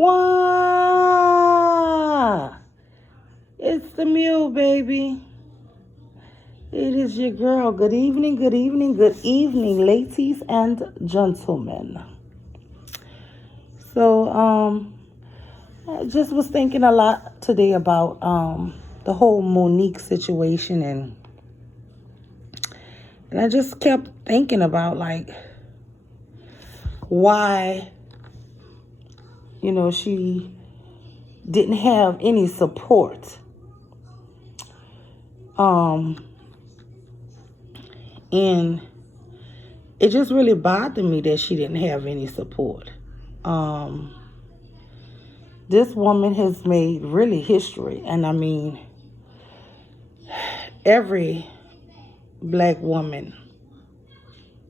Wow! It's the mule, baby. It is your girl. Good evening, good evening, good evening, ladies and gentlemen. So, I just was thinking a lot today about the whole Monique situation, and I just kept thinking about like why, she didn't have any support. And it just really bothered me that she didn't have any support. This woman has made really history, and I mean, every black woman,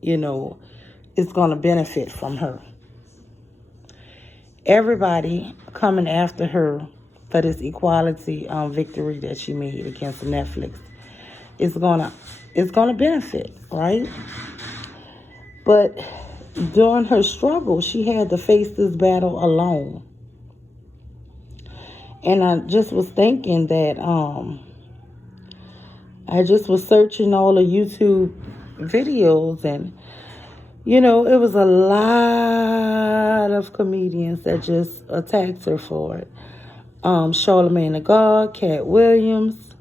is going to benefit from her. Everybody coming after her for this equality victory that she made against Netflix is gonna benefit, right? But during her struggle, she had to face this battle alone. And I just was thinking that I just was searching all the YouTube videos, and it was a lot of comedians that just attacked her for it. Charlamagne the God, Cat Williams,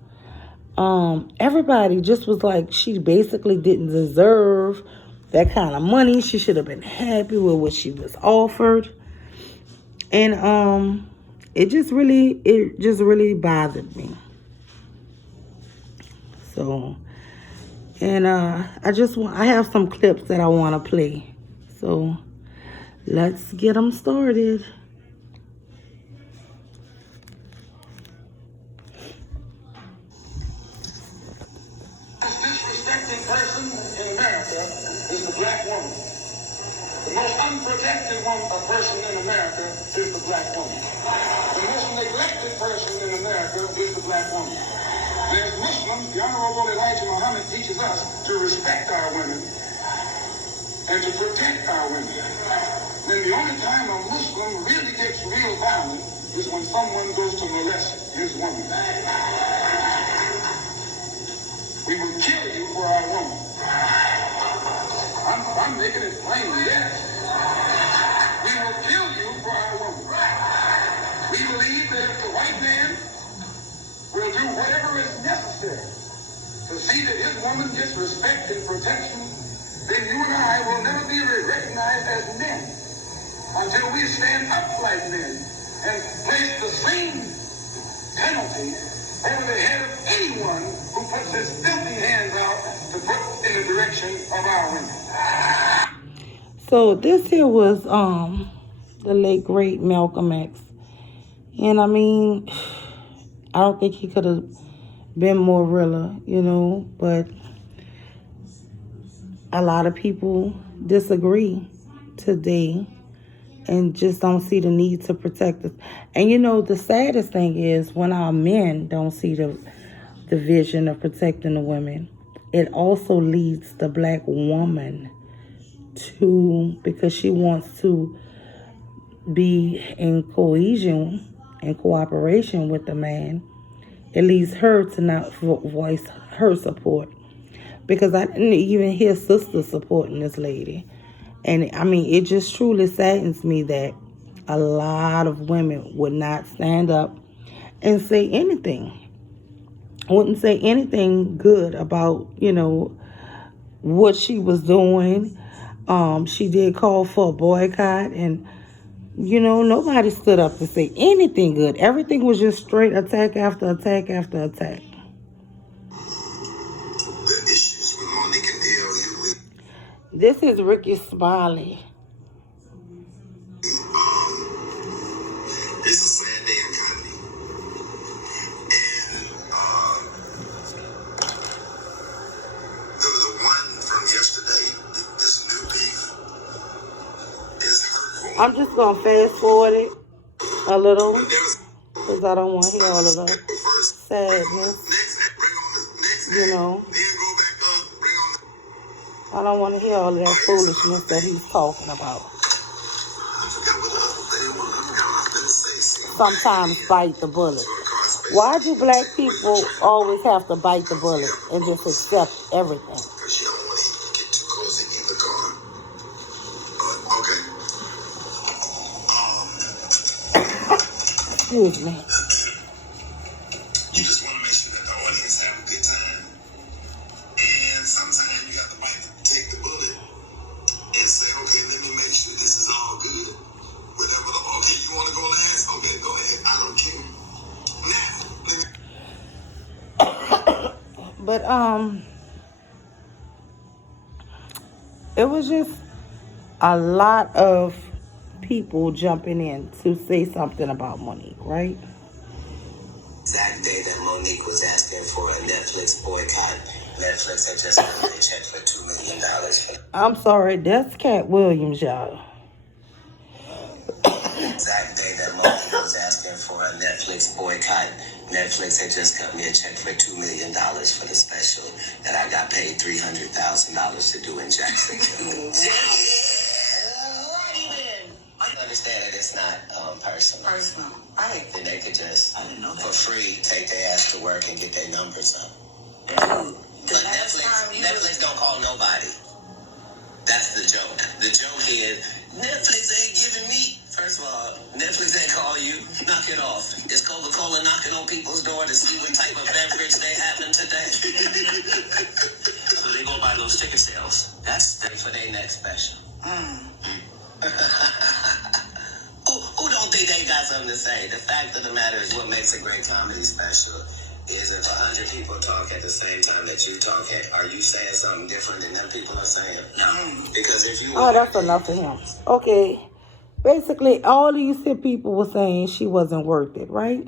everybody just was like, she basically didn't deserve that kind of money. She should have been happy with what she was offered. And it just really bothered me. So, and I have some clips that I want to play. So, let's get them started. Disrespecting person in America is the black woman. The most unprotected person in America is the black woman. The most neglected person in America is the black woman. As Muslims, the Honorable Elijah Muhammad teaches us to respect our women and to protect our women. Then the only time a Muslim really gets real violent is when someone goes to molest his woman. We will kill you for our woman. I'm making it plain, yes. We will kill you for our woman. We believe that if the white man will do whatever is necessary to see that his woman gets respect and protection, then you and I will never be recognized as men until we stand up like men and place the same penalty over the head of anyone who puts his filthy hands out to put in the direction of our women. So this here was the late great Malcolm X. And I mean, I don't think he could have been more realer, but a lot of people disagree today and just don't see the need to protect us. And the saddest thing is when our men don't see the vision of protecting the women, it also leads the black woman to, because she wants to be in cohesion and cooperation with the man, it leads her to not voice her support. Because I didn't even hear sisters supporting this lady. And I mean, it just truly saddens me that a lot of women would not stand up and say anything. Wouldn't say anything good about, what she was doing. She did call for a boycott, and, nobody stood up to say anything good. Everything was just straight attack after attack after attack. The issues with Monique and DLU. This is Ricky Smiley. It's a sad day in comedy. And the one from yesterday, this new beef, is hurtful. I'm just going to fast forward it a little because I don't want to hear all of the sadness, I don't want to hear all of that foolishness that he's talking about. sometimes bite the bullet. Why do black people always have to bite the bullet and just accept everything? Because you don't want to get too close to either corner. Okay. Excuse me. You just want to make sure that the audience have a good time. And sometimes you have to take the bullet and say, okay, let me make sure this is all good. Whatever okay, you want to go last? Okay, go ahead. I don't care. Now, But it was just a lot of people jumping in to say something about Monique, right? Exact day that Monique was asking for a Netflix boycott, Netflix had just given a check for $2 million. I'm sorry, that's Cat Williams, y'all. Exact day that Monique was asking for a Netflix boycott, Netflix had just cut me a check for $2 million for the special that I got paid $300,000 to do in Jacksonville. I understand that it's not personal. Right. Then they could just, for free, take their ass to work and get their numbers up. But Netflix don't call nobody. That's the joke. The joke is, Netflix ain't giving me. First of all, Netflix ain't call you. Knock it off. It's Coca-Cola knocking on people's door to see what type of beverage they having today. So they go buy those ticket sales. That's for their next special. Who don't think they got something to say? The fact of the matter is, what makes a great comedy special is if 100 people talk at the same time that you talk, are you saying something different than them people are saying? No. Because if you... Oh, that's enough for him. Okay. Basically, all these people were saying she wasn't worth it, right?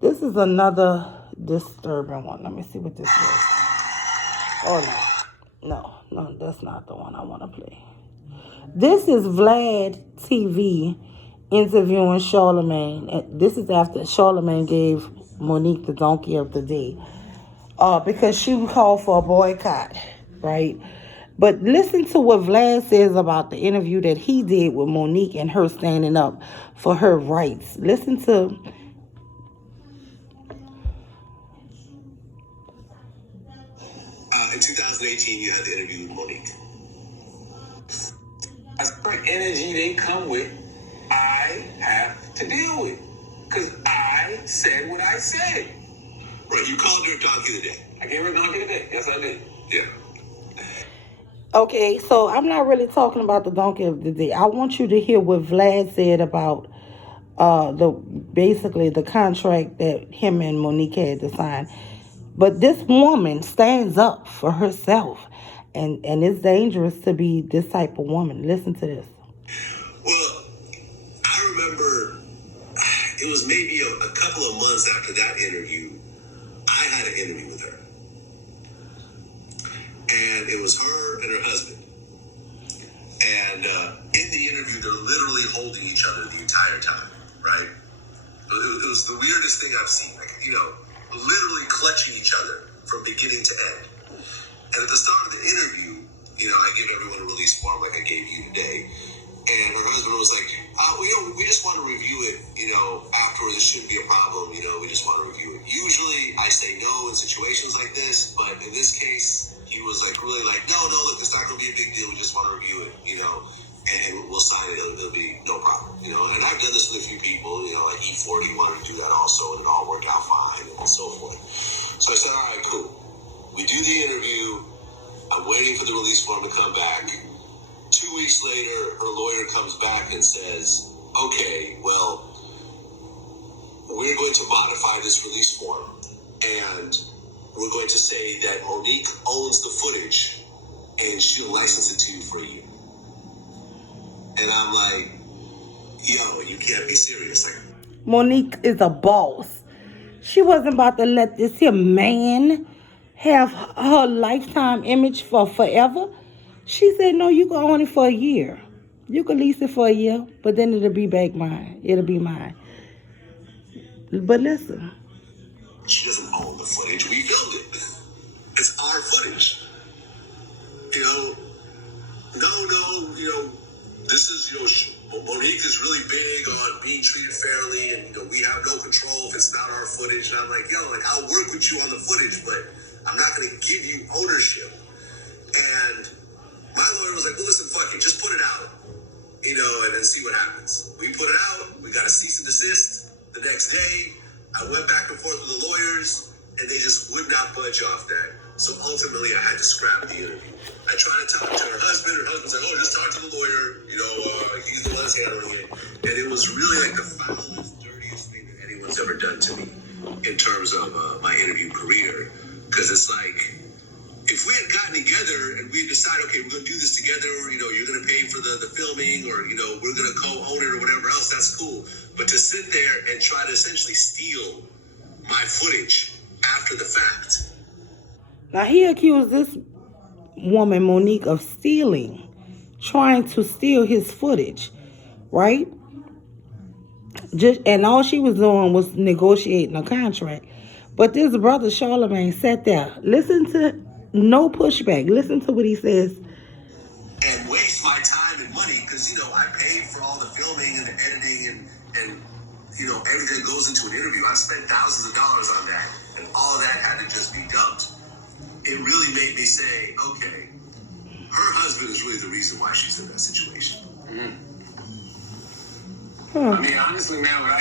This is another disturbing one. Let me see what this is. Oh, no. No, that's not the one I want to play. This is Vlad TV interviewing Charlemagne. This is after Charlemagne gave Monique the donkey of the day. Because she called for a boycott, right? But listen to what Vlad says about the interview that he did with Monique and her standing up for her rights. Listen to... in 2018, you had the interview with Monique. As per energy they come with, I have to deal with. Because I said what I said. Right, you called her a donkey of the day. I gave her a donkey of the day. Yes, I did. Yeah. Okay, so I'm not really talking about the donkey of the day. I want you to hear what Vlad said about basically the contract that him and Monique had to sign. But this woman stands up for herself, and it's dangerous to be this type of woman. Listen to this. Well, I remember it was maybe a couple of months after that interview, I had an interview with her. And it was her and her husband. And in the interview, they're literally holding each other the entire time, right? It was the weirdest thing I've seen. Like, literally clutching each other from beginning to end. And at the start of the interview, I give everyone a release form like I gave you today. And her husband was like, we just want to review it, afterwards. It shouldn't be a problem, we just want to review it. Usually I say no in situations like this, but in this case, he was really no, look, it's not going to be a big deal. We just want to review it, and we'll sign it. It'll be no problem, And I've done this with a few people, like E40 wanted to do that also, and it all worked out fine and so forth. So I said, all right, cool. We do the interview. I'm waiting for the release form to come back. 2 weeks later, her lawyer comes back and says, okay, well, we're going to modify this release form, and we're going to say that Monique owns the footage, and she'll license it to you for a year. And I'm like, yo, you can't be serious. Monique is a boss. She wasn't about to let this here man have her lifetime image for forever. She said, no, you can own it for a year. You can lease it for a year, but then it'll be back mine. It'll be mine. But listen. She doesn't own the footage. We filmed it. It's our footage. No, this is, Monique is really big on being treated fairly, and we have no control if it's not our footage. And I'm like, I'll work with you on the footage, but I'm not going to give you ownership. And my lawyer was like, well, listen, fuck it, just put it out, and then see what happens. We put it out. We got a cease and desist the next day. I went back and forth with the lawyers, and they just would not budge off that. So ultimately, I had to scrap the interview. I tried to talk to her husband. Her husband said, oh, just talk to the lawyer. He's the one that's handling it. And it was really like the foulest, dirtiest thing that anyone's ever done to me in terms of my interview career. Because it's like, if we had gotten together and we had decided, okay, we're going to do this together, or, you're going to pay for the filming, or, we're going to co-own it or whatever else, that's cool. But to sit there and try to essentially steal my footage after the fact. Now, he accused this woman, Monique, of trying to steal his footage, right? And all she was doing was negotiating a contract. But this brother, Charlemagne, sat there. Listen to no pushback. Listen to what he says. And waste my time and money because, I paid for all the filming and the editing and everything that goes into an interview. I spent thousands of dollars on that, and all of that had to just be dumped. It really made me say, okay, her husband is really the reason why she's in that situation. I mean, honestly, man, what I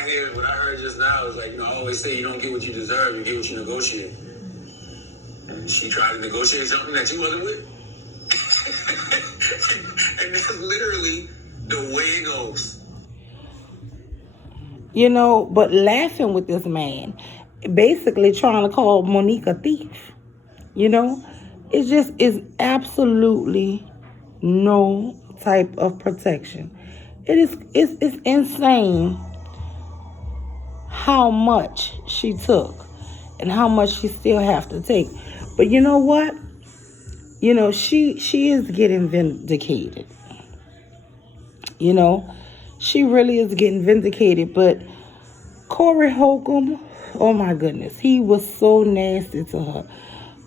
heard just now is like, I always say you don't get what you deserve, you get what you negotiate. And she tried to negotiate something that she wasn't with. And that's literally the way it goes. But laughing with this man, basically trying to call Monique a thief. It just is absolutely no type of protection. It's insane how much she took and how much she still have to take. But you know what? She is getting vindicated. She really is getting vindicated. But Corey Holcomb, oh my goodness, he was so nasty to her.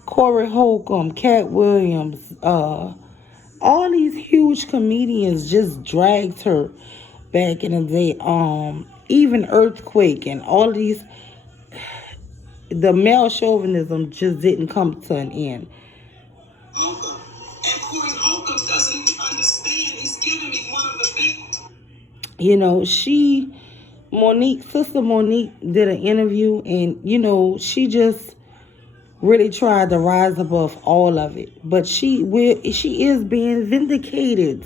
Corey Holcomb, Cat Williams, all these huge comedians just dragged her back in the day. Even Earthquake and all these, the male chauvinism just didn't come to an end. Holcomb. And Corey Holcomb doesn't understand. He's giving me one of the big... Sister Monique did an interview, and, she just really tried to rise above all of it. But she is being vindicated.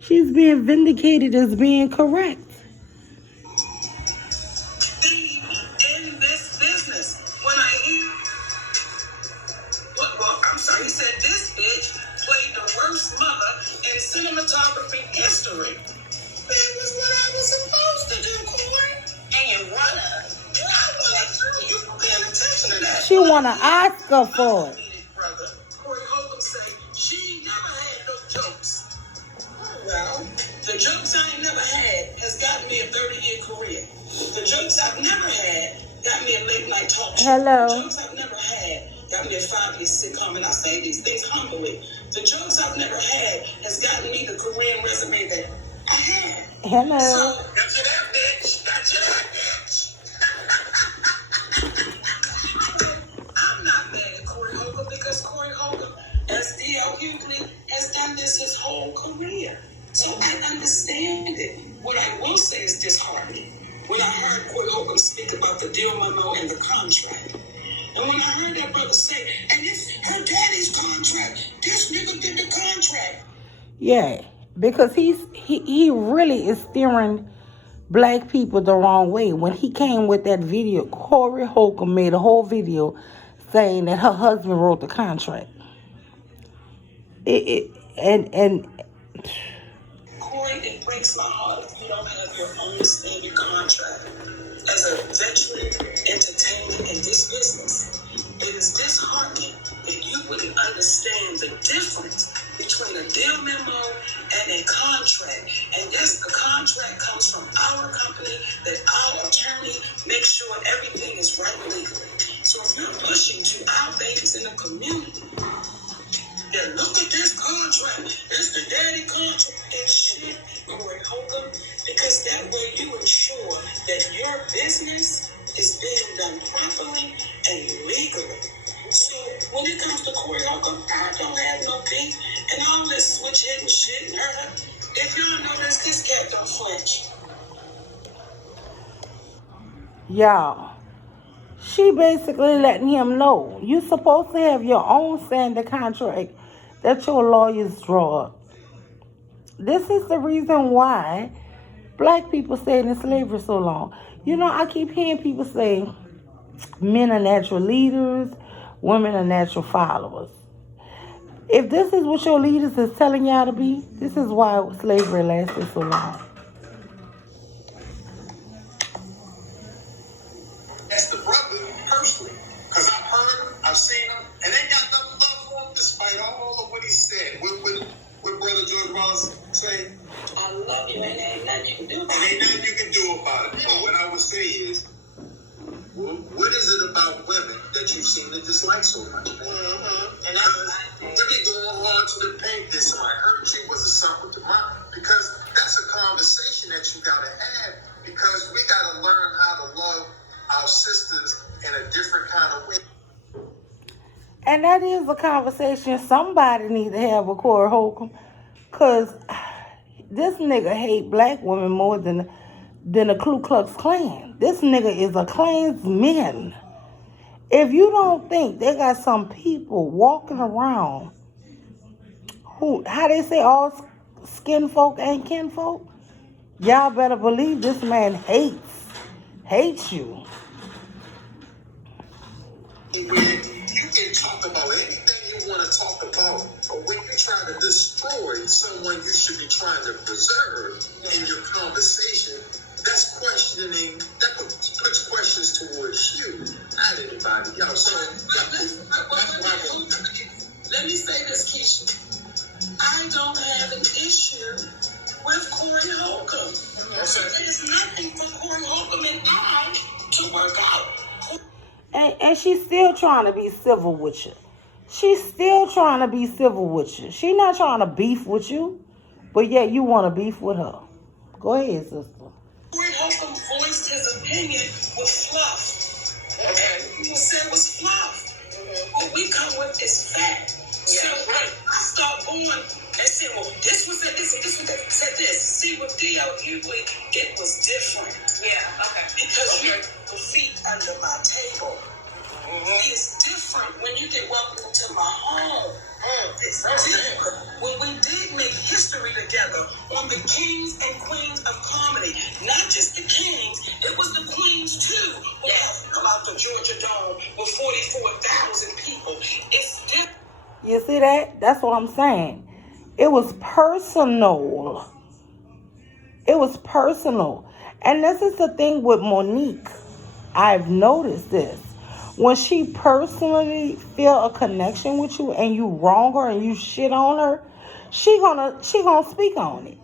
She's being vindicated as being correct. In this business, when I hear... Well, I'm sorry, he said this bitch played the worst mother in cinematography history. That was what I was supposed to do, Corey. And you wanna... You paying attention to that. She won an Oscar for it. Brother, Corey Holcomb say she never had no jokes. Well, the jokes I ain't never had has gotten me a 30-year career. The jokes I've never had got me a late night talk show. Hello. The jokes I've never had got me a 5-year sitcom, and I say these things humbly. The jokes I've never had has gotten me the Korean resume that I had. Hello. So, that's your that bitch. That's your that bitch. I'm not mad at Corey Holcomb because Corey Holcomb, as D.L. Hughley, has done this his whole career. So I understand it. What I will say is disheartening. When I heard Corey Holcomb speak about the deal memo and the contract, and when I heard that brother say, and it's her daddy's contract, this nigga did the contract. Yeah, because he really is steering black people the wrong way. When he came with that video, Corey Holcomb made a whole video saying that her husband wrote the contract. And Corey, it breaks my heart if you don't have your own standard contract. As a veteran entertainer in this business, it is disheartening that you wouldn't understand the difference between a deal memo and a contract. And yes, the contract comes from our company that our attorney makes sure everything is right legally. So if you're pushing to our babies in the community, yeah, look at this contract. It's the daddy contract. And shit ensure that your business is being done properly and legally. So when it comes to Corey Holcomb, I don't have no beef and all this switch hitting shit and her. If y'all notice, this cat don't flinch. Y'all, she basically letting him know you supposed to have your own standard contract that your lawyers draw up. This is the reason why black people stayed in slavery so long. You know, I keep hearing people say men are natural leaders, women are natural followers. If this is what your leaders is telling y'all to be, this is why slavery lasted so long. That's the brother personally. Because I've heard him, I've seen him, and they got nothing love for him despite all of what he said. What Brother George Wallace say? I love you, and ain't nothing you can do about it. Ain't nothing you can do about it. But what I would say is, what is it about women that you seem to dislike so much, man? Mm-hmm. And you get going hard to the paint that somebody hurt you was a something to mine. Because that's a conversation that you gotta have. Because we gotta learn how to love our sisters in a different kind of way. And that is a conversation somebody need to have with Corey Holcomb. Because this nigga hate black women more than the Ku Klux Klan. This nigga is a Klansman. If you don't think they got some people walking around who, how they say, all skin folk ain't kinfolk, y'all better believe this man hates you. You can talk about anything you want to talk about, but when you try to destroy someone you should be trying to preserve in your conversation, that's questioning, that puts questions towards you, not anybody else. So let me say this, Keisha. I don't have an issue with Corey Holcomb. There's nothing for Corey Holcomb and I to work out. And she's still trying to be civil with you. She's still trying to be civil with you. She's not trying to beef with you, but yet you want to beef with her. Go ahead, sister. Corey Holcomb voiced his opinion with fluff. Okay. He said it was fluff. What we come with is fact. So I start going and say, well, this was it, this was that said this. See, with D.L. Hughley, it was different. Yeah, okay. Because you're the feet under my table. It's different when you get welcome to my home. It's different when we did make history together on the kings and queens of comedy. Not just the kings, it was the queens too. Yes. About the Georgia Dome with 44,000 people. It's different. You see that? That's what I'm saying. It was personal. It was personal. And this is the thing with Monique. I've noticed this. When she personally feel a connection with you and you wrong her and you shit on her, she gonna speak on it.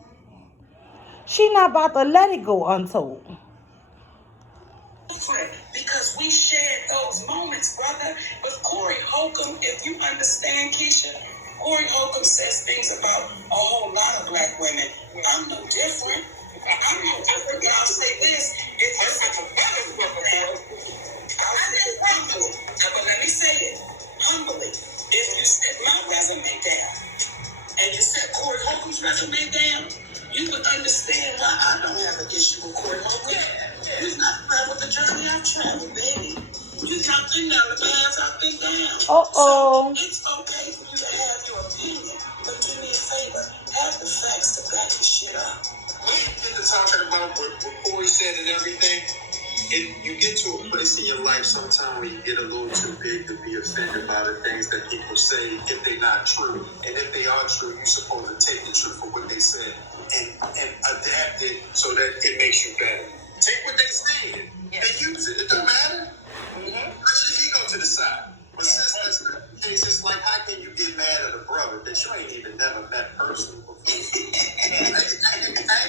She not about to let it go untold. Because we shared those moments, brother. With Corey Holcomb, if you understand, Keisha, Corey Holcomb says things about a whole lot of black women. I'm no different. I'm no different, but I'll say this. If you're such a better woman, I'll say it humbly. But let me say it humbly. If you set my resume down and you set Corey Holcomb's resume down, you would understand why I don't have an issue with Corey Holcomb. He's not proud with the journey I've traveled, baby. You've not been down the paths I've been down. Uh-oh. So it's okay for you to have your opinion, but do me a favor, have the facts to back the shit up. When you get to talking about what Corey said and everything, you get to a place in your life sometime where you get a little too big to be offended by the things that people say if they're not true. And if they are true, you're supposed to take the truth for what they said and adapt it so that it makes you better. Take what they said and use it. It don't matter. Put your ego to the side. But since that's the case, it's like, how can you get mad at a brother that you ain't even never met personally before? I ain't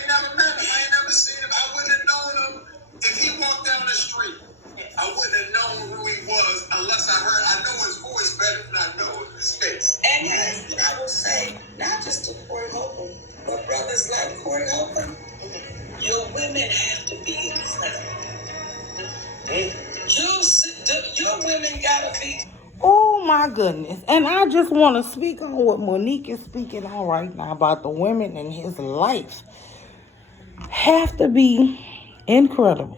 never met him. I ain't never seen him. I wouldn't have known him if he walked down the street. I wouldn't have known who he was unless I know his voice better than I know his face. And here's what I will say, not just to Corey Holcomb, but brothers like Corey Holcomb, your women have to be Your women gotta be. Oh my goodness. And I just want to speak on what Monique is speaking on right now about the women in his life. Have to be incredible.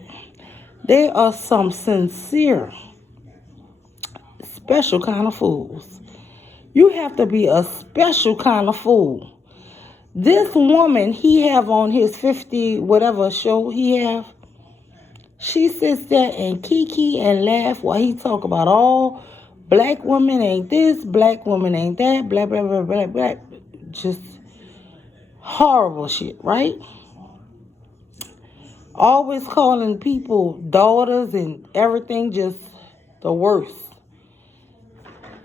They are some sincere, special kind of fools. You have to be a special kind of fool. This woman he have on his 50 whatever show he have, she sits there and kiki and laugh while he talk about all black women ain't this, black women ain't that, blah, blah, blah, blah, blah. Just horrible shit, right? Always calling people daughters and everything, just the worst.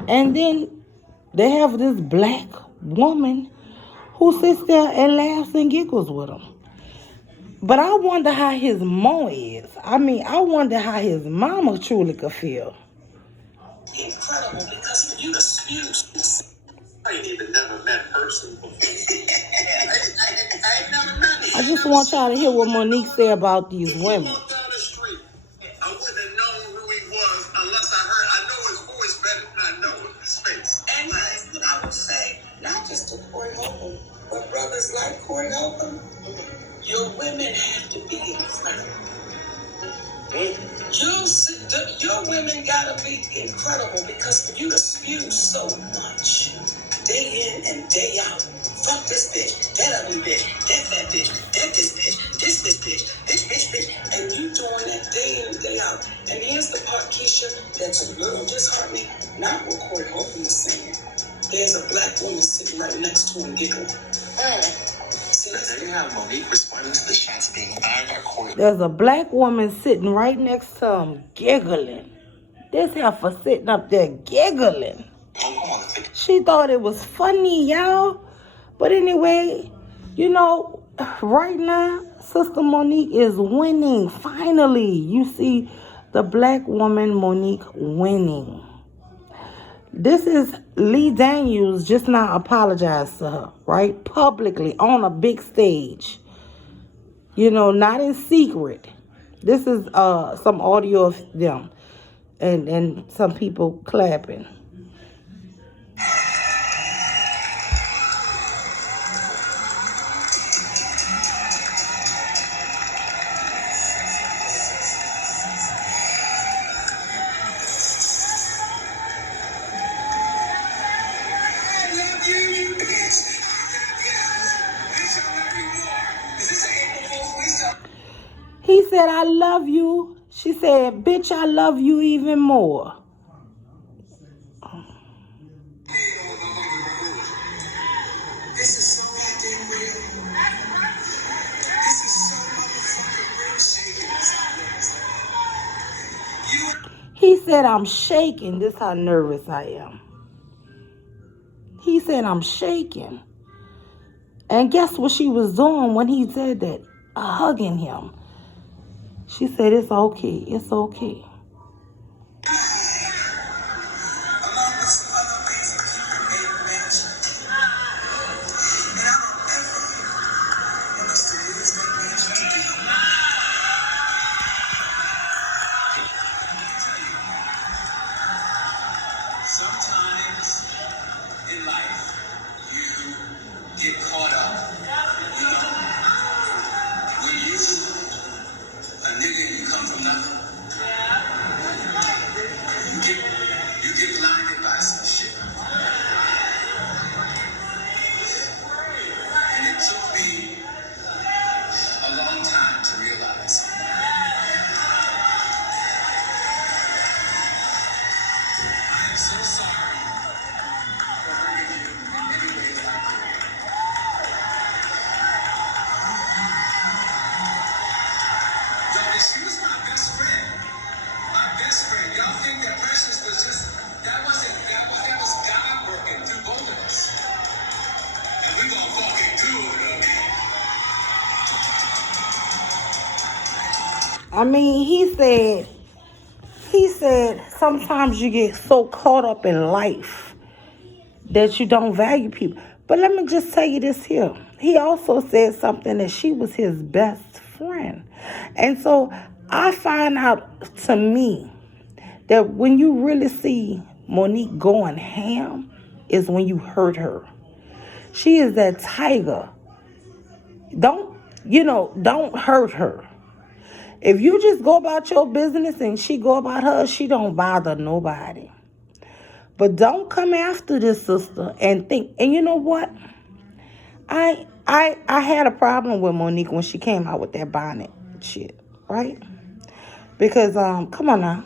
And then they have this black woman who sits there and laughs and giggles with him. But I wonder how his mom is. I mean, I wonder how his mama truly could feel. Incredible, because for you to spew. I ain't even never met a person before. I ain't never met him. I just want y'all to hear what Monique said about these women. Down the street, I wouldn't have known who he was unless I know his voice better than I know his face. And that's what I would say, not just to Corey Holcomb, but brothers like Corey Holcomb. Your women have to be incredible. Your women gotta be incredible, because for you to spew so much, day in and day out, fuck this bitch, that ugly bitch, that bitch, that this bitch, and you doing that day in and day out. And here's the part, Keisha, that's a little disheartening, not what Corey Holcomb was saying. There's a black woman sitting right next to him giggling. There you have Monique responding to the shots being fired at Corey. There's a black woman sitting right next to him giggling. This heifer sitting up there giggling. She thought it was funny, y'all. But anyway, you know, right now, Sister Monique is winning. Finally, you see the black woman Monique winning. This is Lee Daniels just now apologized to her, right? Publicly, on a big stage. You know, not in secret. This is some audio of them and some people clapping. He said, I love you. She said, bitch, I love you even more. This is so goddamn real. This is so motherfucking real. He said, I'm shaking. This is how nervous I am. He said, I'm shaking. And guess what she was doing when he said that? Hugging him. She said, it's okay. It's okay. Sometimes in life, you get caught up. You know, when you a nigga, you come from nothing. You get blinded by some shit. And it took me a long time to realize. I am so sorry for hurting you in any way that I could. Y'all, she was my best friend. My best friend. Y'all think that Precious was just, that was God working through both of us. And we gonna fucking do it, okay? I mean, he said, sometimes you get so caught up in life that you don't value people. But let me just tell you this here. He also said something that she was his best friend. And so I find out to me that when you really see Monique going ham is when you hurt her. She is that tiger. Don't hurt her. If you just go about your business and she go about hers, she don't bother nobody. But don't come after this sister and think. And you know what? I had a problem with Monique when she came out with that bonnet shit, right? Because come on now,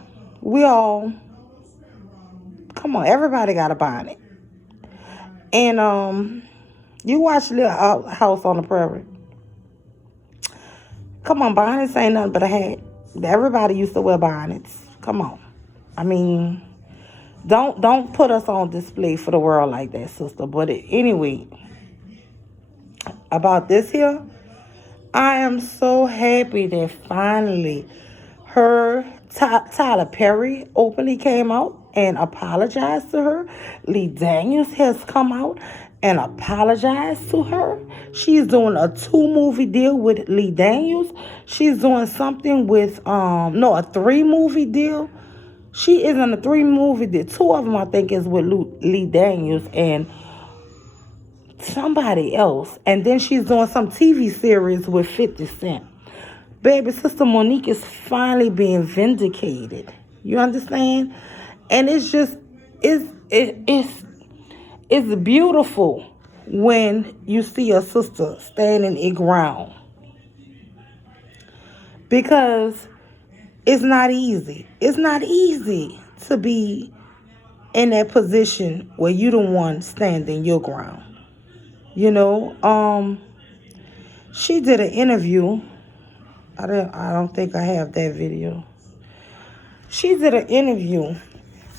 come on, everybody got a bonnet. And you watch Little House on the Prairie. Come on, bonnets ain't nothing but a hat. Everybody used to wear bonnets. Come on. I mean, don't put us on display for the world like that, sister. But anyway, about this here, I am so happy that finally Tyler Perry openly came out and apologized to her. Lee Daniels has come out and apologized to her. She's doing a 2-movie deal with Lee Daniels. She's doing something with a 3-movie deal. She is in a 3-movie deal. 2 of them I think is with Lee Daniels and somebody else. And then she's doing some TV series with 50 Cent. Baby, Sister Monique is finally being vindicated. You understand? And it's just, it's beautiful when you see a sister standing in ground. Because it's not easy. It's not easy to be in that position where you the one standing your ground. She did an interview. I don't think I have that video. She did an interview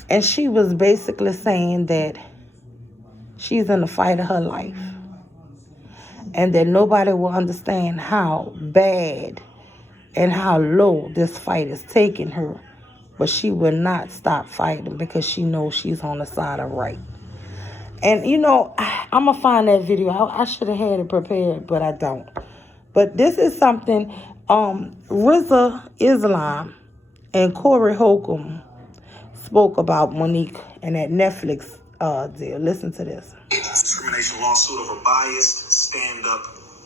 and she was basically saying that she's in the fight of her life and that nobody will understand how bad and how low this fight is taking her, but she will not stop fighting because she knows she's on the side of right. And I'm gonna find that video. I should have had it prepared, but I don't. But this is something Rizza Islam and Corey Holcomb spoke about Monique and that Netflix deal. Listen to this. Discrimination lawsuit of a biased stand-up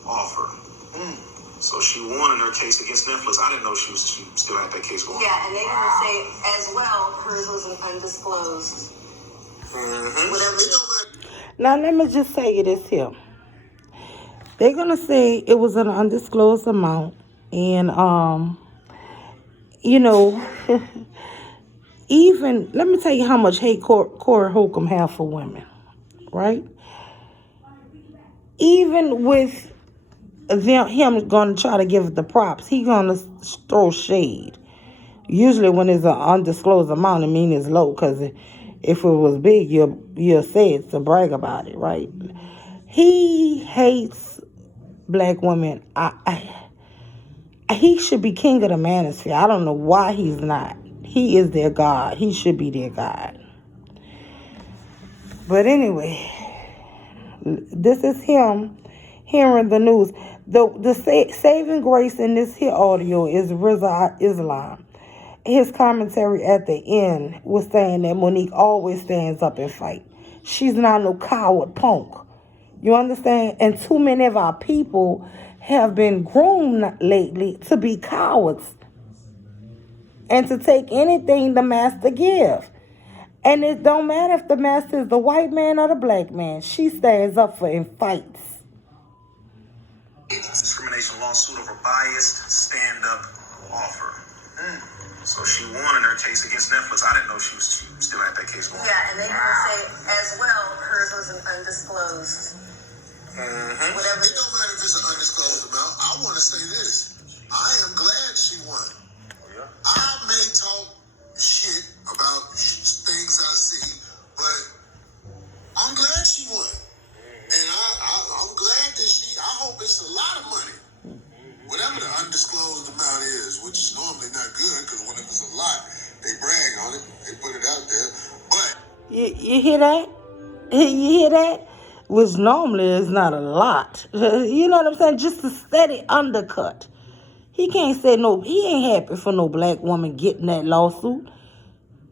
offer. So she won in her case against Netflix. I didn't know she still had that case going. Yeah, and they didn't say as well hers was an undisclosed. Now let me just say this here. They're gonna say it was an undisclosed amount, and even let me tell you how much hate Corey Holcomb have for women, right? Even with him gonna try to give the props, he gonna throw shade. Usually when it's an undisclosed amount, it means it's low, because if it was big, you'll say it to brag about it, right? He hates black women. He should be king of the manosphere. I don't know why he's not. He is their God. He should be their God. But anyway, this is him hearing the news. The saving grace in this here audio is Rizza Islam. His commentary at the end was saying that Monique always stands up and fight. She's not no coward punk. You understand? And too many of our people have been groomed lately to be cowards and to take anything the master give. And it don't matter if the master is the white man or the black man. She stands up for and fights. Discrimination lawsuit of a biased stand-up offer. So she won in her case against Netflix. I didn't know she still had that case going. Yeah, and they didn't say as well hers was an undisclosed. Whatever. It don't matter if it's an undisclosed amount. I want to say this. I am glad she won. I may talk shit about things I see, but I'm glad she won. And I'm glad that I hope it's a lot of money. Whatever the undisclosed amount is, which is normally not good, because when it's a lot, they brag on it, they put it out there. But you hear that? You hear that? Which normally is not a lot. You know what I'm saying? Just a steady undercut. He can't say no, he ain't happy for no black woman getting that lawsuit.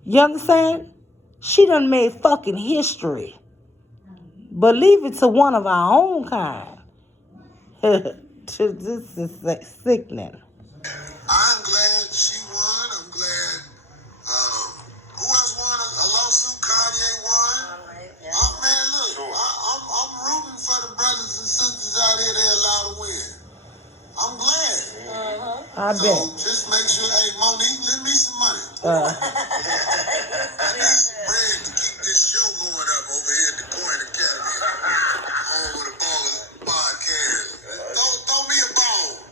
You understand? She done made fucking history. But leave it to one of our own kind. This is sickening. I'm glad she won. I'm glad. Who else won a lawsuit? Kanye won. Yeah. Oh man, look, I'm rooting for the brothers and sisters out here. They allowed to win. I'm glad. I So bet. just make sure, hey Monique, lend me some money. I need some bread to keep this show going up over here at the Coin Academy. On with a ball of podcast. Throw me a ball.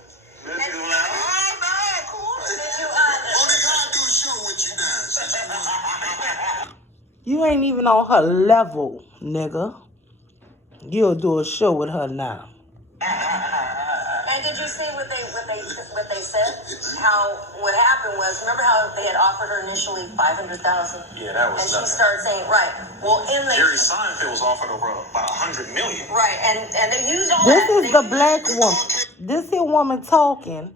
Monique, I'll do a show with you now. Since you won. You ain't even on her level, nigga. You'll do a show with her now. And did you see what they said? What happened was, remember how they had offered her initially $500,000? Yeah, that was and nothing. she started saying, right. Well, in the Jerry Seinfeld was offered over about $100 million. right, and they used all This that. is the black woman. This here woman talking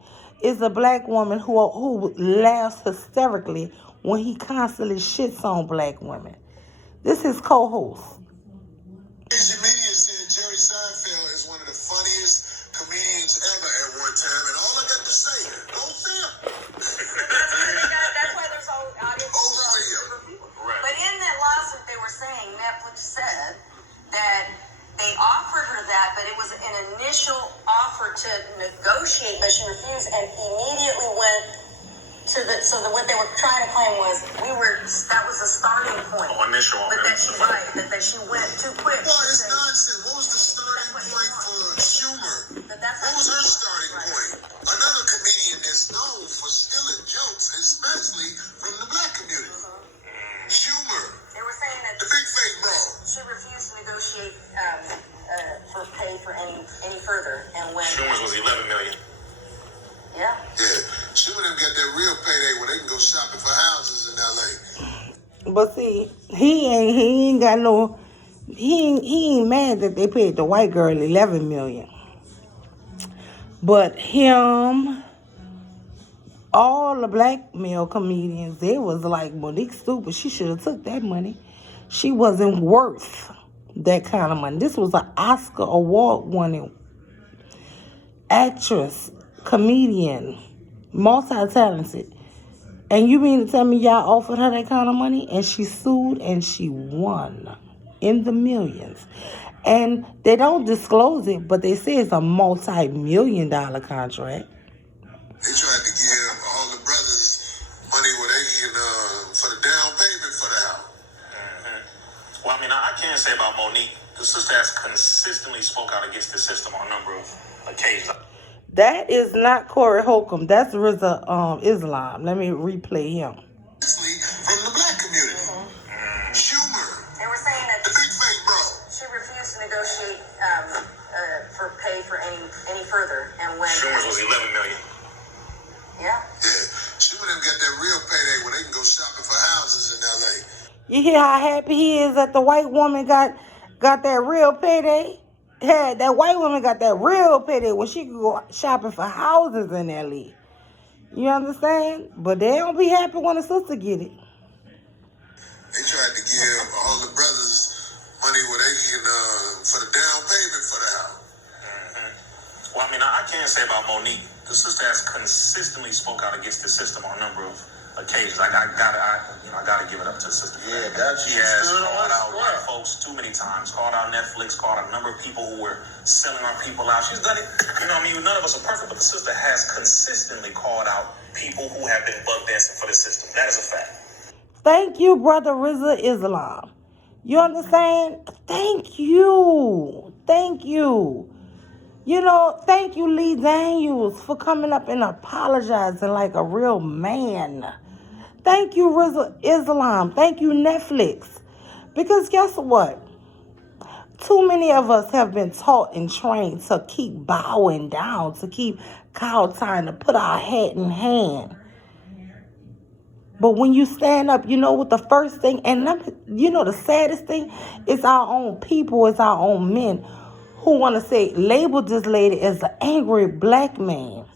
is a black woman who laughs hysterically when he constantly shits on black women. This is co-host. Asian media said Jerry Seinfeld is one of the funniest comedians ever at one time, and all I got to say, go see him. That's why there's all audience. Go see him. Right. But in that lawsuit, they were saying, Netflix said that they offered her that, but it was an initial offer to negotiate, but she refused and immediately went to what they were trying to claim was that was the starting point. Oh, initial. But that she went too quick. Well, it's nonsense. What was the starting point for Schumer? What was her starting point? Another comedian that's known for stealing jokes, especially from the black community. Schumer, They were saying that the big fake bro. she refused to negotiate for pay for any further, and when Schumer's was $11 million. yeah. Yeah, Schumer them got that real payday where they can go shopping for houses in L.A. But see, he ain't got no. He ain't mad that they paid the white girl $11 million. But him, all the black male comedians, they was like, Monique stupid. She should have took that money. She wasn't worth that kind of money. This was an Oscar award-winning actress, comedian, multi-talented. And you mean to tell me y'all offered her that kind of money? And she sued and she won in the millions. And they don't disclose it, but they say it's a multi-million-dollar contract. They tried to give all the brothers money where they can for the down payment for the house. Well, I mean, I can't say about Monique. The sister has consistently spoke out against the system on a number of occasions. That is not Corey Holcomb. That's Rizza Islam. Let me replay him. From the black community. Schumer, They were saying that the big fake bro. she refused to negotiate for pay for any further, and when Schumer's was $11 million. yeah. Yeah, Schumer them got that real payday where they can go shopping for houses in L.A. You hear how happy he is that the white woman got that real payday? Yeah, that white woman got that real payday where she could go shopping for houses in L.A. You understand? But they don't be happy when a sister get it. They tried to give all the brothers money where they can for the down payment for the house. Well, I mean, I can't say about Monique. The sister has consistently spoke out against the system on a number of occasions. I gotta give it up to the sister. Yeah, that's she has called out white folks too many times. Called out Netflix. Called out a number of people who were selling our people out. She's done it. You know, I mean, none of us are perfect, but the sister has consistently called out people who have been bug dancing for the system. That is a fact. Thank you, Brother Rizza Islam. You understand? Thank you. Thank you. You know, thank you, Lee Daniels, for coming up and apologizing like a real man. Thank you, Rizza Islam. Thank you, Netflix. Because guess what? Too many of us have been taught and trained to keep bowing down, to keep kowtowing, to put our hat in hand. But when you stand up, you know what the first thing, and you know the saddest thing, is our own people, it's our own men who want to say, label this lady as an angry black man.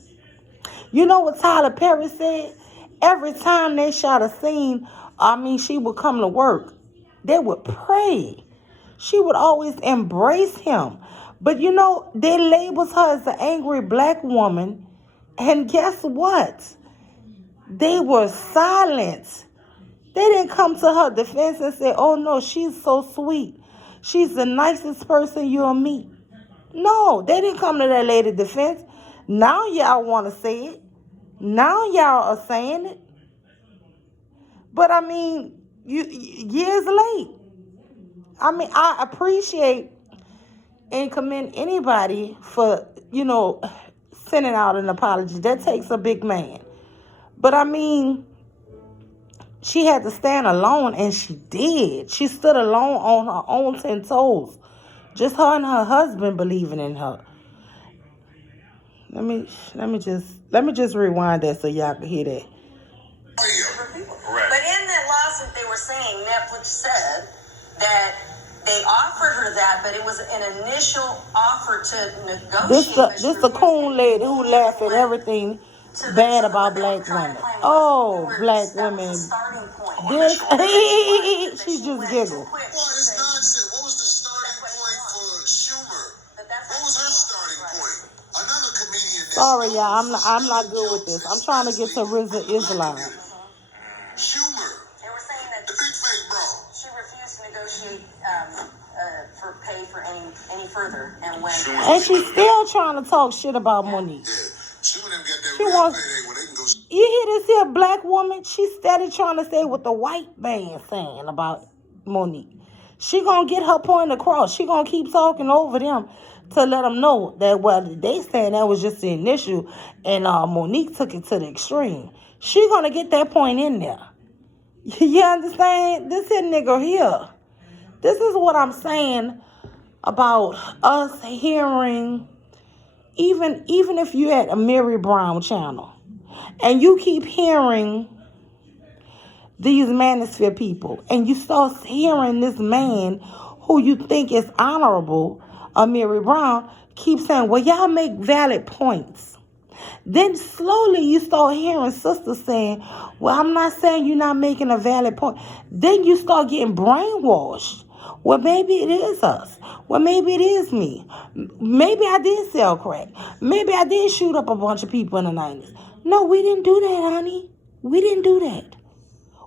You know what Tyler Perry said? Every time they shot a scene, she would come to work. They would pray. She would always embrace him. But they labels her as an angry black woman. And guess what? They were silent. They didn't come to her defense and say, oh no, she's so sweet. She's the nicest person you'll meet. No, they didn't come to that lady defense. Now y'all want to say it. Now y'all are saying it. But years late. I appreciate and commend anybody for, sending out an apology. That takes a big man. But she had to stand alone, and she did. She stood alone on her own 10 toes. Just her and her husband believing in her. Let me just rewind that so y'all can hear that. Right. But in that lawsuit, they were saying Netflix said that they offered her that, but it was an initial offer to negotiate. This the coon lady who laughed at everything bad about black women. Oh, black women. This she just giggled. Well, it's nonsense. What was the starting point for Schumer? What was her starting point? Another comedian. Sorry, y'all. I'm not good with this. I'm trying to get to RZA Islam. Schumer. They were saying that the big fake bro. She refused to negotiate for pay for any further, and she's still trying to talk shit about Monique. Yeah. Schumer them got that She real wants. payday when they can go. You hear this here black woman? She's steady trying to say what the white man saying about Monique. She gonna get her point across. She gonna keep talking over them to let them know that they saying that was just the initial, and Monique took it to the extreme. She gonna get that point in there. You understand? This here nigga here. This is what I'm saying about us hearing. Even if you at a Mary Brown channel and you keep hearing these manosphere people and you start hearing this man who you think is honorable, Mary Brown, keep saying, well, y'all make valid points. Then slowly you start hearing sisters saying, well, I'm not saying you're not making a valid point. Then you start getting brainwashed. Well, maybe it is us. Well, maybe it is me. Maybe I did sell crack. Maybe I did shoot up a bunch of people in the 90s. No, we didn't do that, honey. We didn't do that.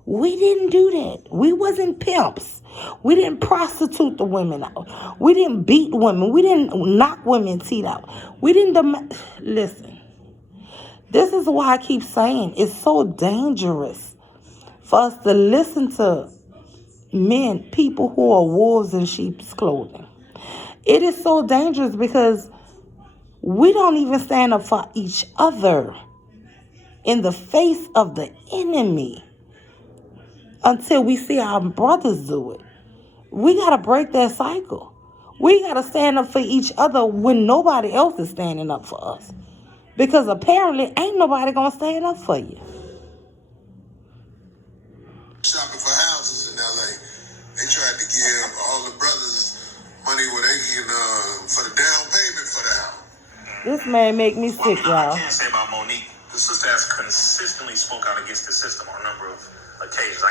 We didn't do that. We wasn't pimps. We didn't prostitute the women out. We didn't beat women. We didn't knock women's teeth out. We didn't listen. This is why I keep saying it's so dangerous for us to listen to men, people who are wolves in sheep's clothing. It is so dangerous because we don't even stand up for each other in the face of the enemy until we see our brothers do it. We got to break that cycle. We got to stand up for each other when nobody else is standing up for us. Because apparently ain't nobody going to stand up for you. Shopping for houses in L.A. They tried to give all the brothers money where they can for the down payment for the house. This man make me sick, y'all. I can't say about Monique. The sister has consistently spoke out against the system on a number of occasions. I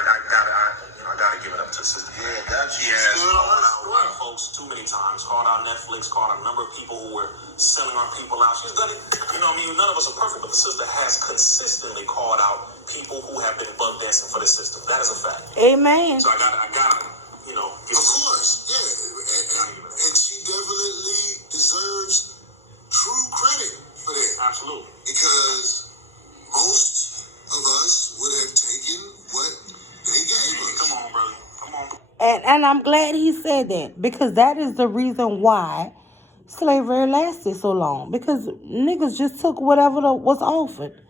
gotta give it up to the sister. Yeah, that she has called out a lot of folks too many times. Called out Netflix. Called out a number of people who were selling our people out. She's done it. None of us are perfect, but the sister has consistently called out people who have been bug dancing for the system. That is a fact. Amen. So I gotta, give of course, yeah, and she definitely deserves true credit for that. Absolutely. Because most of us would have taken what they gave us. Come on, brother. Come on. And I'm glad he said that, because that is the reason why slavery lasted so long, because niggas just took whatever was offered.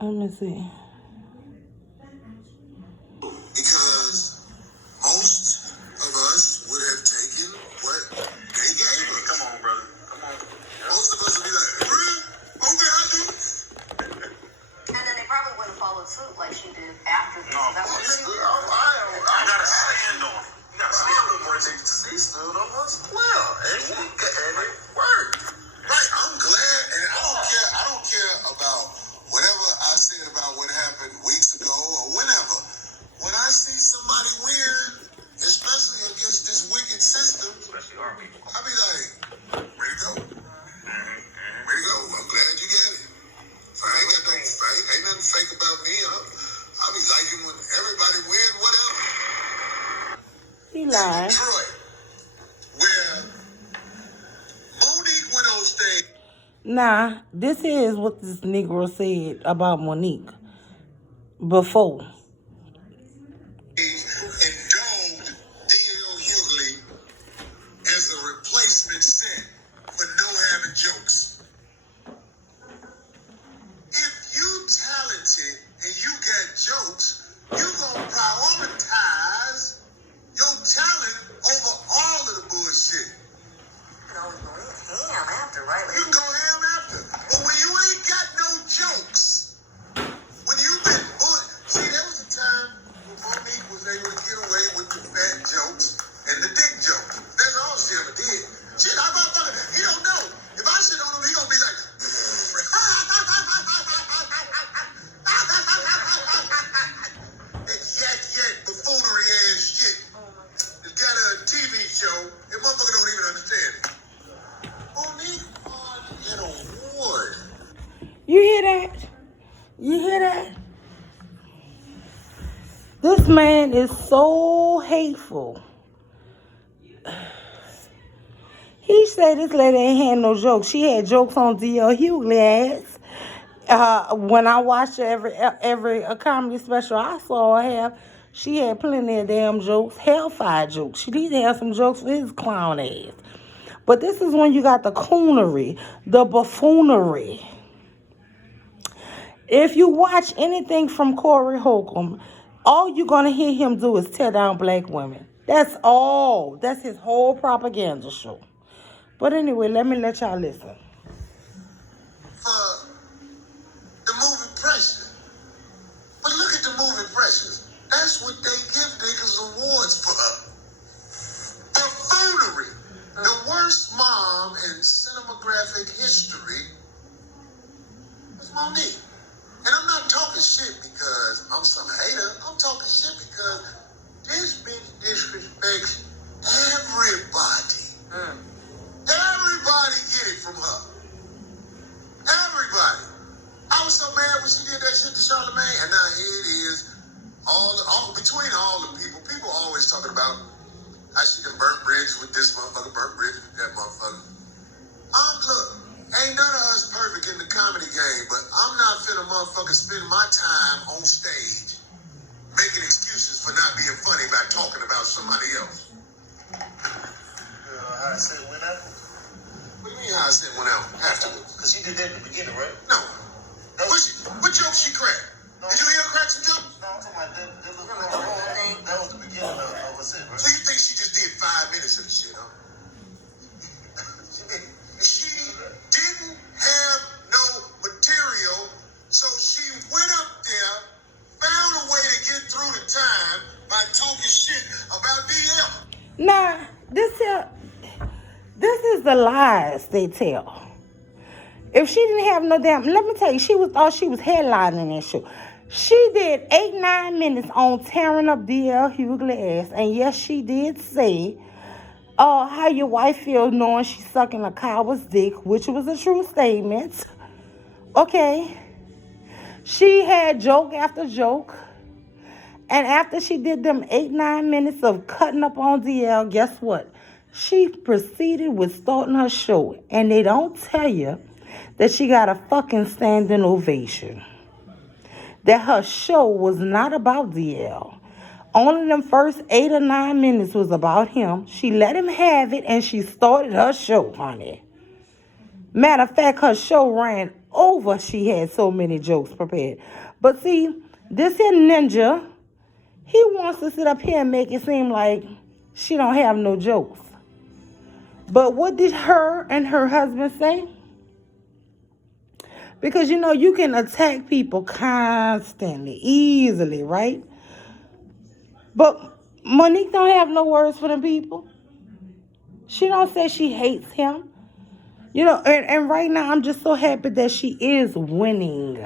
Let me see. Because most of us would have taken what they gave us. Come on, brother. Come on. Most of us would be like, really? Okay, I do. And then they probably wouldn't follow suit like she did after this. No, That was you pretty gotta stand on it. You gotta stand on it. She stood on us well. Nah, this is what this Negro said about Monique before. Indulged D.L. Hughley as a replacement set for no having jokes. If you talented and you got jokes, you gonna prioritize your talent over all of the bullshit. You know, ham after, right? You can go ham after. But when you ain't got no jokes, when you been see, there was a time when Monique was able to get away with the fat jokes and the dick jokes. That's all she ever did. Shit, I motherfucker, he don't know. If I shit on him, he gonna be like, that yak buffoonery ass shit. It's got a TV show, and motherfucker don't even understand it. Monique won an award. You hear that? You hear that? This man is so hateful. He said this lady ain't had no jokes. She had jokes on D.L. Hughley ass. When I watched every comedy special I saw her have, she had plenty of damn jokes, hellfire jokes. She needs to have some jokes for his clown ass. But this is when you got the coonery, the buffoonery. If you watch anything from Corey Holcomb, all you're going to hear him do is tear down black women. That's all. That's his whole propaganda show. But anyway, let y'all listen. For the movie Precious. But look at the movie Precious. That's what they give niggas awards for. Buffoonery. The worst mom in cinematographic history was Monique. And I'm not talking shit because I'm some hater. I'm talking shit because this bitch disrespects everybody. Everybody get it from her. Everybody. I was so mad when she did that shit to Charlamagne, and now here it is. Between all the people always talking about how she can burn bridges with this motherfucker, burn bridges with that motherfucker. Look, ain't none of us perfect in the comedy game, but I'm not finna motherfucker spend my time on stage making excuses for not being funny by talking about somebody else. How I said went out? What do you mean how I said went out afterwards? Because she did that in the beginning, right? No. What joke she cracked? Did you hear her crack some jokes? No, I'm talking about that whole thing. That was the beginning of it, right? So you think she just did 5 minutes of the shit, huh? She didn't have no material, so she went up there, found a way to get through the time by talking shit about DL. Now, this is the lies they tell. If she didn't have no damn, let me tell you, she thought she was headlining that show. She did 8-9 minutes on tearing up D.L. Hughley ass, and yes, she did say, how your wife feels knowing she's sucking a cow's dick, which was a true statement. Okay. She had joke after joke. And after she did them 8-9 minutes of cutting up on DL, guess what? She proceeded with starting her show. And they don't tell you that she got a fucking standing ovation. That her show was not about DL. Only them first 8 or 9 minutes was about him. She let him have it and she started her show, honey. Matter of fact, her show ran over. She had so many jokes prepared. But see, this here ninja, he wants to sit up here and make it seem like she don't have no jokes. But what did her and her husband say? Because, you know, you can attack people constantly, easily, right? But Monique don't have no words for them people. She don't say she hates him. You know, and right now I'm just so happy that she is winning.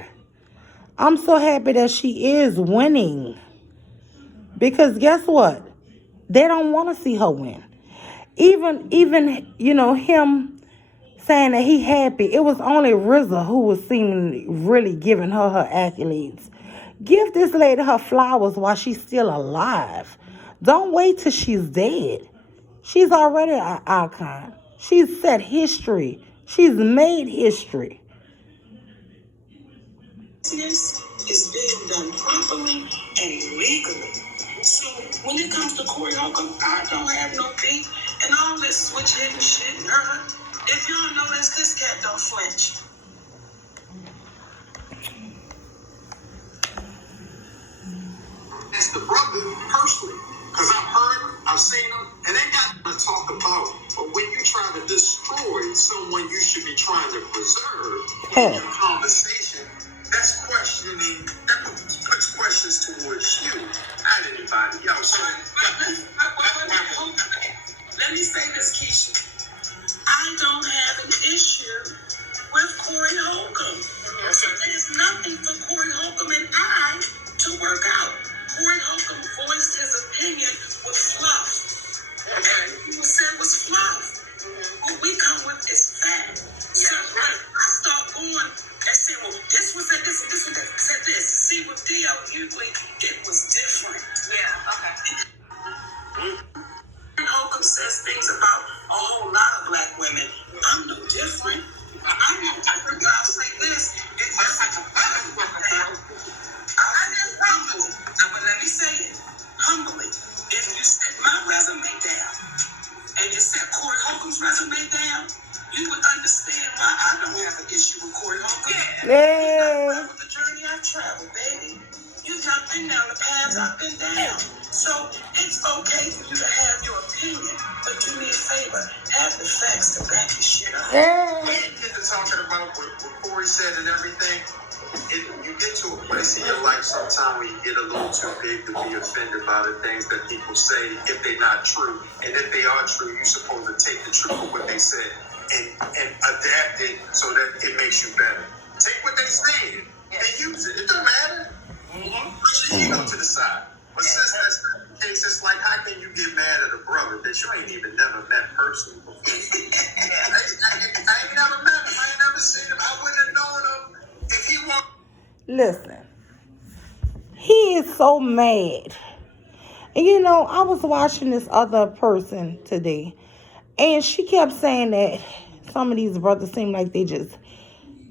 I'm so happy that she is winning. Because guess what? They don't want to see her win. Even you know, him saying that he happy, it was only RZA who was seemingly really giving her accolades. Give this lady her flowers while she's still alive. Don't wait till she's dead. She's already an icon. She's set history. She's made history. Business is being done properly and legally. So when it comes to Corey Holcomb, I don't have no beef and all this switch hitting shit. If y'all know this cat don't flinch. It's the brother personally, because I've heard him, I've seen him, and they got to talk about. But when you try to destroy someone you should be trying to preserve in your conversation, that's questioning. That puts questions towards you, not anybody else. So, let me say this, Keisha. I don't have an issue with Corey Holcomb. There's nothing for Corey Holcomb and I to work out. Corey Holcomb voiced his opinion with fluff. Everything he said was fluff. What we come with is fact. So I start going and saying, well, this was said this, this was said this. See, with D.L. Hughley, it was different. Yeah, okay. Holcomb says things about a whole lot of black women. I'm no different. I'm no different, but I'll say this. It's just like a humbly. Now, but let me say it humbly. If you set my resume down and you set Corey Holcomb's resume down, you would understand why I don't have an issue with Corey Holcomb. Yeah. With the journey I've traveled, baby. You've not been down the paths I've been down. So it's okay for you to have your opinion, but do me a favor, have the facts to back your shit up. when you get to talking about what Corey said and everything, you get to a place in your life sometime where you get a little too big to be offended by the things that people say if they're not true. And if they are true, you're supposed to take the truth of what they said and adapt it so that it makes you better. Take what they saying and use it. It doesn't matter. Push your ego to the side. But since that's not the case, it's like, how can you get mad at a brother that you ain't even never met personally before? I ain't never met him. I ain't never seen him. I wouldn't have known him if he wanted. Listen, he is so mad. And you know, I was watching this other person today, and she kept saying that some of these brothers seem like they just,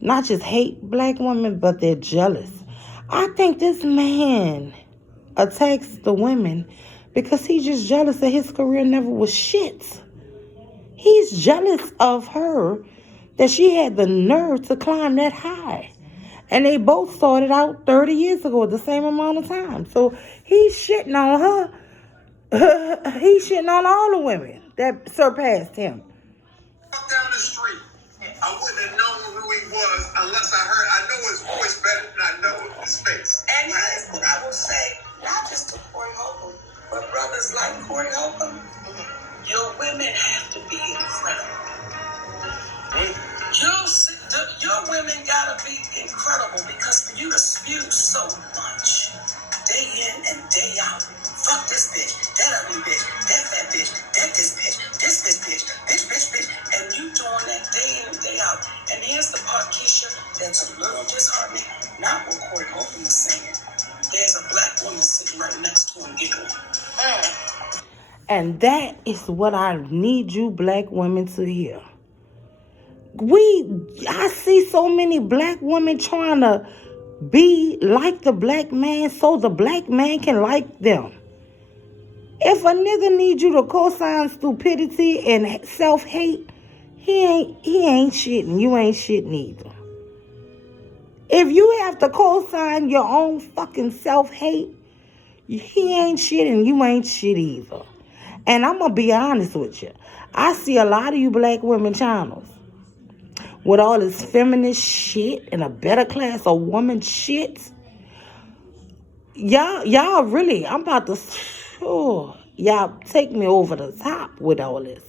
not just hate black women, but they're jealous. I think this man attacks the women because he's just jealous that his career never was shit. He's jealous of her that she had the nerve to climb that high. And they both started out 30 years ago at the same amount of time. So he's shitting on her. He's shitting on all the women that surpassed him. Walk down the street, I wouldn't have known who he was unless I know his voice better than I know his face. And here's what I will say, not just to Corey Holcomb, but brothers like Corey Holcomb, your women have to be incredible. Your women gotta be incredible because for you to spew so much, day in and day out, fuck this bitch, that ugly bitch, that fat bitch, that this bitch, bitch, and you doing that day in and day out. And here's the part, Keisha, that's a little disheartening, not what Corey Holcomb was saying. There's a black woman sitting right next to him giggling. And that is what I need you black women to hear. I see so many black women trying to be like the black man so the black man can like them. If a nigga need you to co-sign stupidity and self-hate, he ain't shitting. You ain't shitting either. If you have to co-sign your own fucking self-hate, he ain't shitting. You ain't shit either. And I'm going to be honest with you. I see a lot of you black women channels with all this feminist shit and a better class of woman shit. Y'all really, I'm about to, y'all take me over the top with all this.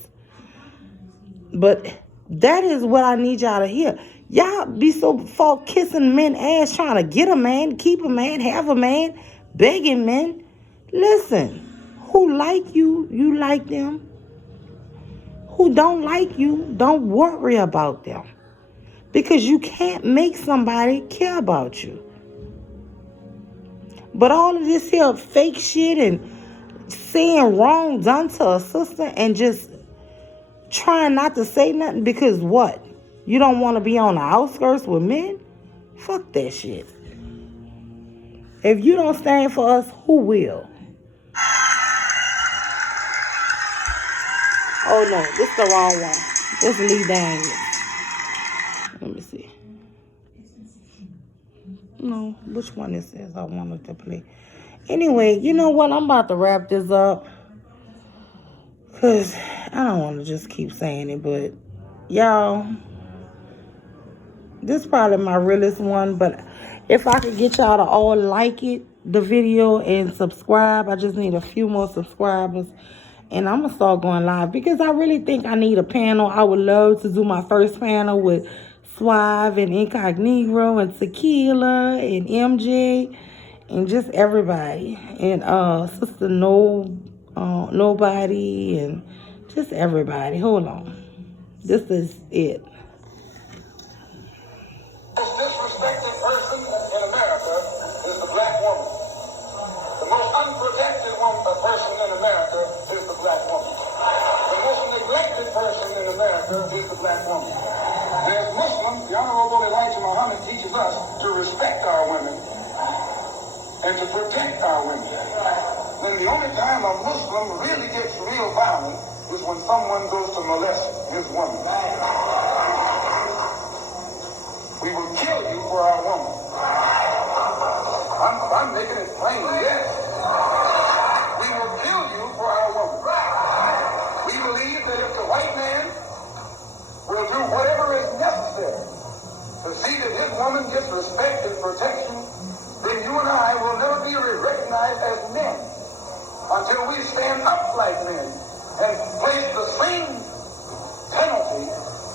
But that is what I need y'all to hear. Y'all be so full kissing men ass, trying to get a man, keep a man, have a man, begging men. Listen, who like you, you like them. Who don't like you, don't worry about them. Because you can't make somebody care about you. But all of this here fake shit and saying wrong done to a sister and just trying not to say nothing because what? You don't want to be on the outskirts with men? Fuck that shit. If you don't stand for us, who will? Oh no, this is the wrong one. This is Lee Daniels. Let me see. No, which one it says I wanted to play. Anyway, you know what? I'm about to wrap this up. Because I don't want to just keep saying it, but y'all, this is probably my realest one, but if I could get y'all to all like it, the video, and subscribe, I just need a few more subscribers, and I'm going to start going live, because I really think I need a panel. I would love to do my first panel with Suave and Incognito and Tequila and MJ and just everybody, and Sister Nobody, and just everybody. Hold on. This is it. The most disrespected person in America is the black woman. The most unprotected person in America is the black woman. The most neglected person in America is the black woman. And as Muslims, the Honorable Elijah Muhammad teaches us to respect our women and to protect our women. Then the only time a Muslim really gets real violent is when someone goes to molest his woman. We will kill you for our woman. I'm making it plain, yes. We will kill you for our woman. We believe that if the white man will do whatever is necessary to see that his woman gets respect and protection, then you and I will never be recognized as men until we stand up like men and place the same penalty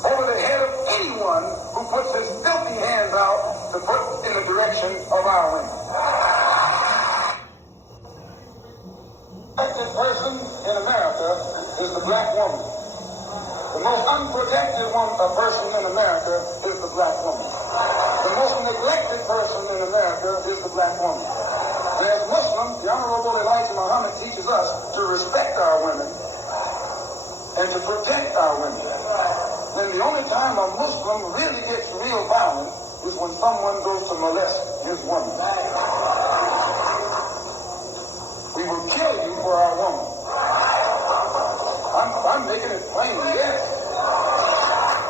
over the head of anyone who puts his filthy hands out to put in the direction of our women. The most protected person in America is the black woman. The most unprotected person in America is the black woman. The most neglected person in America is the black woman. And as Muslims, the Honorable Elijah Muhammad teaches us to respect our women and to protect our women. Then the only time a Muslim really gets real violent is when someone goes to molest his woman. We will kill you for our woman. I'm making it plain, yes.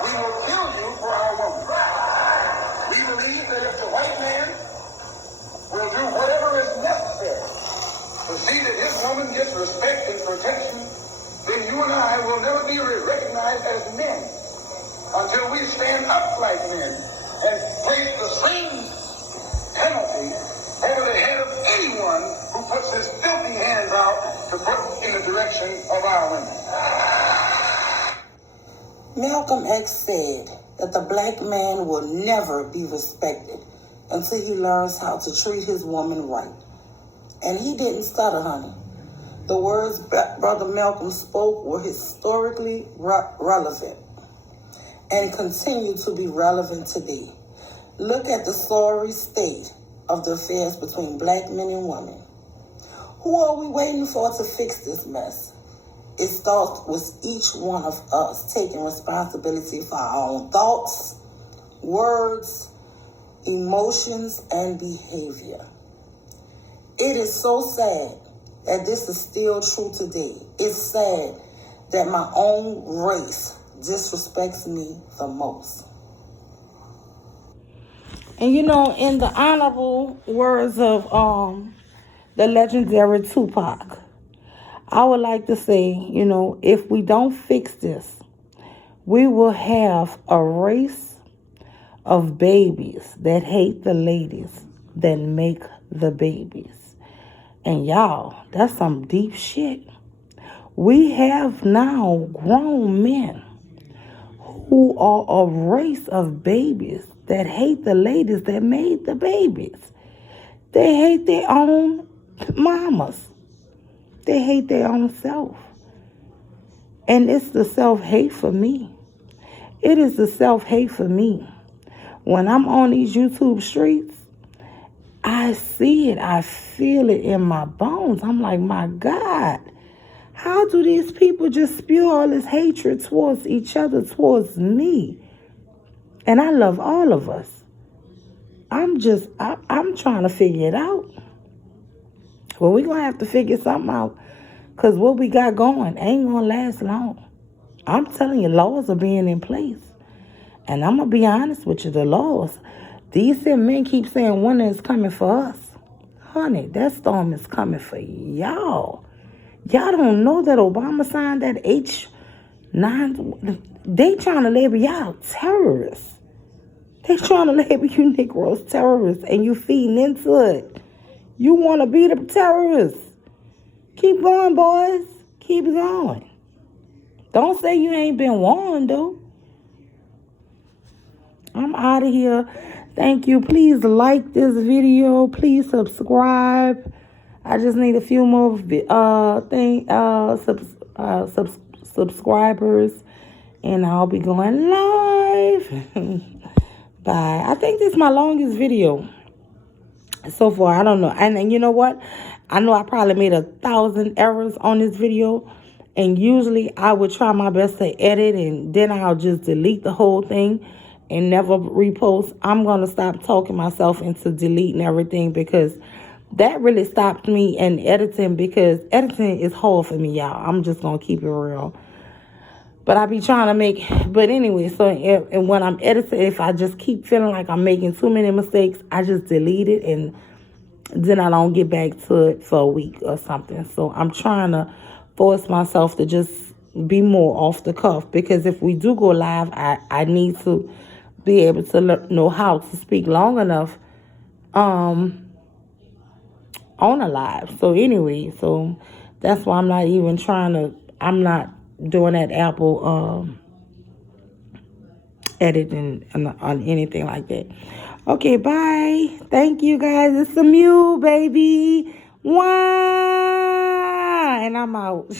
We will kill you for our woman. We believe that if the white man will do whatever is necessary to see that his woman gets respect and protection, then you and I will never be recognized as men until we stand up like men and place the same penalty over the head of anyone who puts his filthy hands out to put in the direction of our women. Malcolm X said that the black man will never be respected until he learns how to treat his woman right. And he didn't stutter, honey. The words Brother Malcolm spoke were historically relevant and continue to be relevant today. Look at the sorry state of the affairs between black men and women. Who are we waiting for to fix this mess? It starts with each one of us taking responsibility for our own thoughts, words, emotions, and behavior. It is so sad that this is still true today. It's sad that my own race disrespects me the most. And you know, in the honorable words of the legendary Tupac, I would like to say, you know, if we don't fix this, we will have a race of babies that hate the ladies that make the babies. And y'all, that's some deep shit. We have now grown men who are a race of babies that hate the ladies that made the babies. They hate their own mamas. They hate their own self. And it's the self-hate for me. It is the self-hate for me. When I'm on these YouTube streets, I see it. I feel it in my bones. I'm like, my God, how do these people just spew all this hatred towards each other, towards me? And I love all of us. I'm trying to figure it out. Well, we're going to have to figure something out. Because what we got going ain't going to last long. I'm telling you, laws are being in place. And I'm going to be honest with you, the laws. These men keep saying winter is coming for us. Honey, that storm is coming for y'all. Y'all don't know that Obama signed that H9. They trying to label y'all terrorists. They trying to label you Negroes terrorists, and you feeding into it. You want to be the terrorists. Keep going, boys. Keep going. Don't say you ain't been warned, though. I'm out of here. Thank you. Please like this video. Please subscribe. I just need a few more subscribers, and I'll be going live. Bye. I think this is my longest video so far. I don't know. And you know what? I know I probably made 1,000 errors on this video. And usually I would try my best to edit, and then I'll just delete the whole thing and never repost. I'm going to stop talking myself into deleting everything, because that really stopped me in editing, because editing is hard for me, y'all. I'm just going to keep it real. But I be trying to make, but anyway, so and when I'm editing, if I just keep feeling like I'm making too many mistakes, I just delete it, and then I don't get back to it for a week or something. So I'm trying to force myself to just be more off the cuff, because if we do go live, I need to be able to know how to speak long enough on a live. So anyway, so that's why I'm not even I'm not doing that Apple editing on anything like that. Okay, bye. Thank you, guys. It's a mule, baby. Wah! And I'm out.